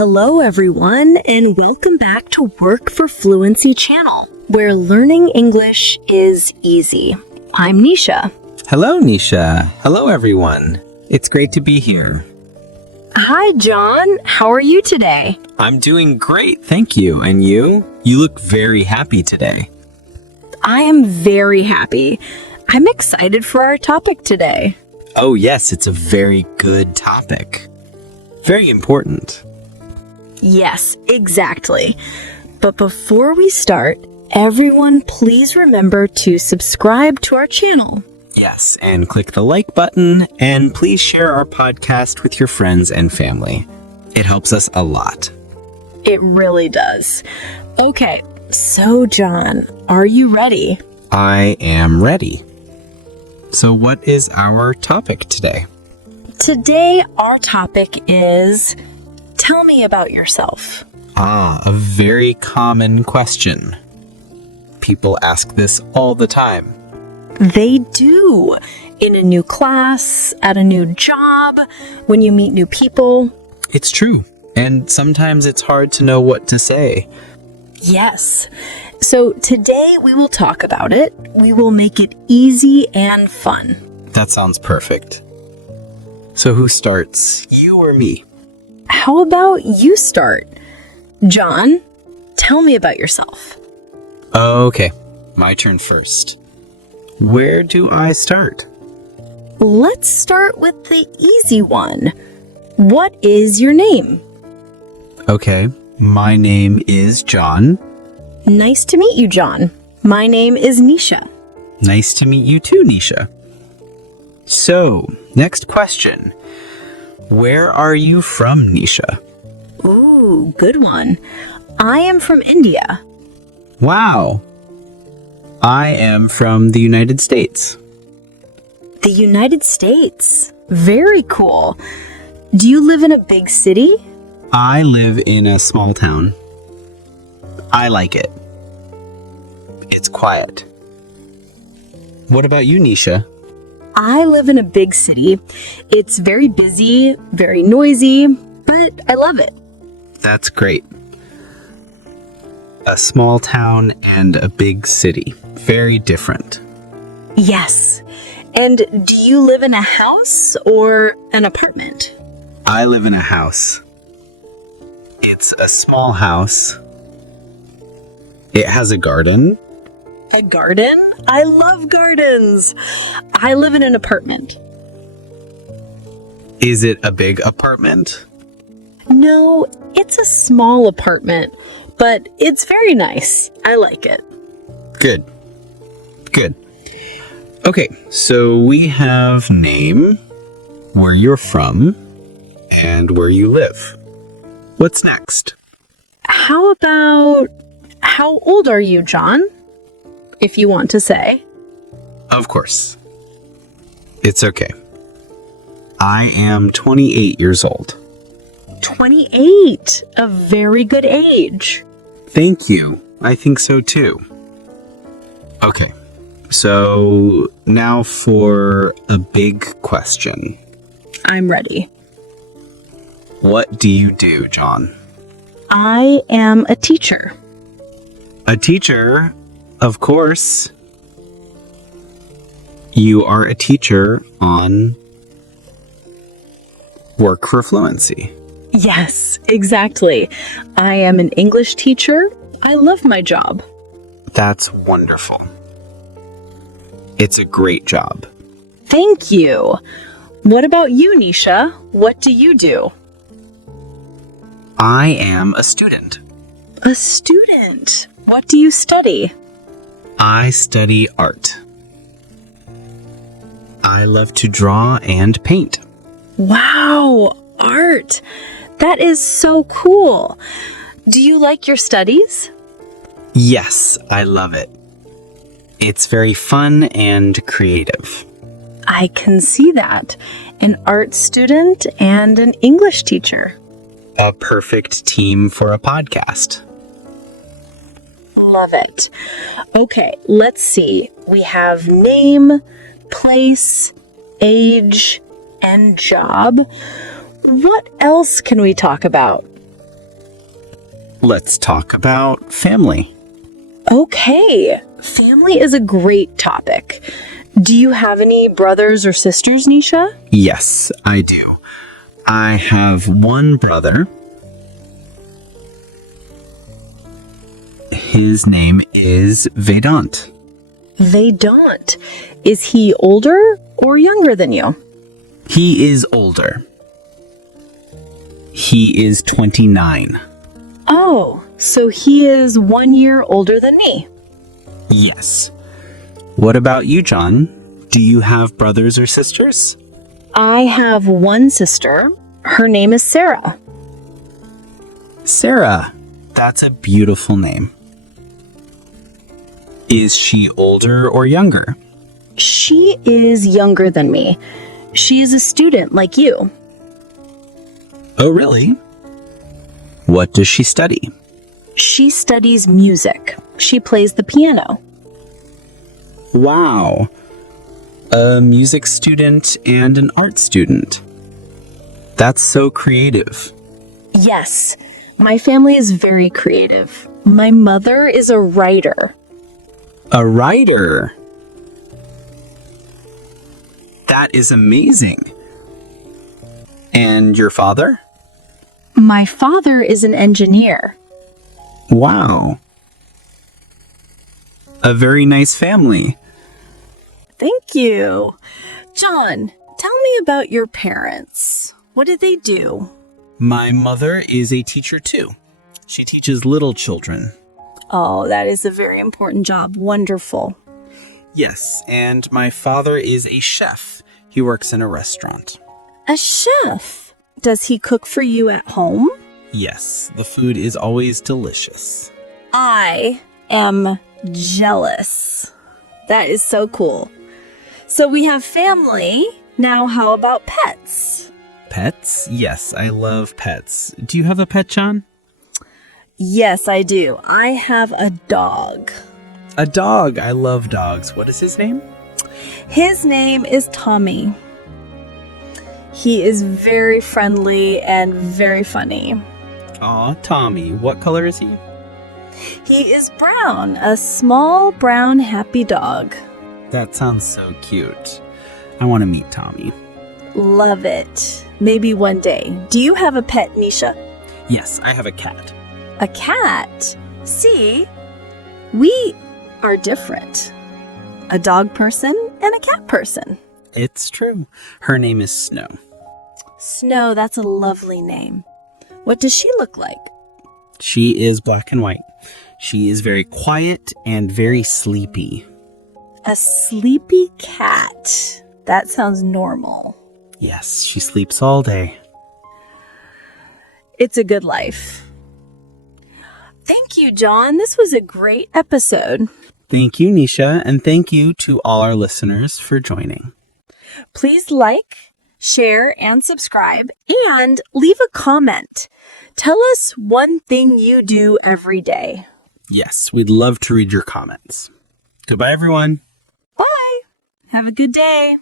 Hello everyone, and welcome back to Work for Fluency channel, where learning English is easy. I'm Nisha. Hello, Nisha. Hello, everyone. It's great to be here. Hi, John. How are you today? I'm doing great, thank you. And you? You look very happy today. I am very happy. I'm excited for our topic today. Oh, yes, it's a very good topic. Very important. Yes, exactly. But before we start, everyone please remember to subscribe to our channel. Yes, and click the like button, and please share our podcast with your friends and family. It helps us a lot. It really does. Okay, so John, are you ready? I am ready. So what is our topic today? Today, our topic is, tell me about yourself. A very common question. People ask this all the time. They do. In a new class, at a new job, when you meet new people. It's true. And sometimes it's hard to know what to say. Yes. So today we will talk about it. We will make it easy and fun. That sounds perfect. So who starts, you or me? How about you start? John, tell me about yourself. Okay, my turn first. Where do I start? Let's start with the easy one. What is your name? Okay, my name is John. Nice to meet you, John. My name is Nisha. Nice to meet you too, Nisha. So, next question. Where are you from, Nisha? Ooh, good one. I am from India. Wow. I am from the United States. The United States. Very cool. Do you live in a big city? I live in a small town. I like it. It's quiet. What about you, Nisha? I live in a big city. It's very busy, very noisy, but I love it. That's great. A small town and a big city. Very different. Yes. And do you live in a house or an apartment? I live in a house. It's a small house. It has a garden. A garden? I love gardens. I live in an apartment. Is it a big apartment? No, it's a small apartment, but it's very nice. I like it. Good. Good. Okay, so we have name, where you're from, and where you live. What's next? How about, how old are you, John? If you want to say. Of course. It's okay. I am 28 years old. 28, a very good age. Thank you. I think so too. Okay, so now for a big question. I'm ready. What do you do, John? I am a teacher. A teacher? Of course. You are a teacher on Work for Fluency. Yes, exactly. I am an English teacher. I love my job. That's wonderful. It's a great job. Thank you. What about you, Nisha? What do you do? I am a student. A student. What do you study? I study art. I love to draw and paint. Wow, art. That is so cool. Do you like your studies? Yes, I love it. It's very fun and creative. I can see that. An art student and an English teacher. A perfect team for a podcast. Love it. Okay, let's see. We have name, place, age, and job. What else can we talk about? Let's talk about family. Okay, family is a great topic. Do you have any brothers or sisters, Nisha? Yes, I do. I have one brother. His name is Vedant. Vedant. Is he older or younger than you? He is older. He is 29. Oh, so he is 1 year older than me. Yes. What about you, John? Do you have brothers or sisters? I have one sister. Her name is Sarah. Sarah. That's a beautiful name. Is she older or younger? She is younger than me. She is a student like you. Oh, really? What does she study? She studies music. She plays the piano. Wow. A music student and an art student. That's so creative. Yes, my family is very creative. My mother is a writer. A writer. That is amazing. And your father? My father is an engineer. Wow. A very nice family. Thank you. John, tell me about your parents. What did they do? My mother is a teacher too. She teaches little children. Oh, that is a very important job. Wonderful. Yes, and my father is a chef. He works in a restaurant. A chef? Does he cook for you at home? Yes, the food is always delicious. I am jealous. That is so cool. So we have family. Now how about pets? Pets? Yes, I love pets. Do you have a pet, John? Yes, I do. I have a dog. A dog. I love dogs. What is his name? His name is Tommy. He is very friendly and very funny. Aw, Tommy. What color is he? He is brown, a small brown happy dog. That sounds so cute. I want to meet Tommy. Love it. Maybe one day. Do you have a pet, Nisha? Yes, I have a cat. A cat? See? We are different. A dog person and a cat person. It's true. Her name is Snow. Snow, that's a lovely name. What does she look like? She is black and white. She is very quiet and very sleepy. A sleepy cat. That sounds normal. Yes, she sleeps all day. It's a good life. Thank you, John. This was a great episode. Thank you, Nisha, and thank you to all our listeners for joining. Please like, share, and subscribe, and leave a comment. Tell us one thing you do every day. Yes, we'd love to read your comments. Goodbye, everyone. Bye. Have a good day.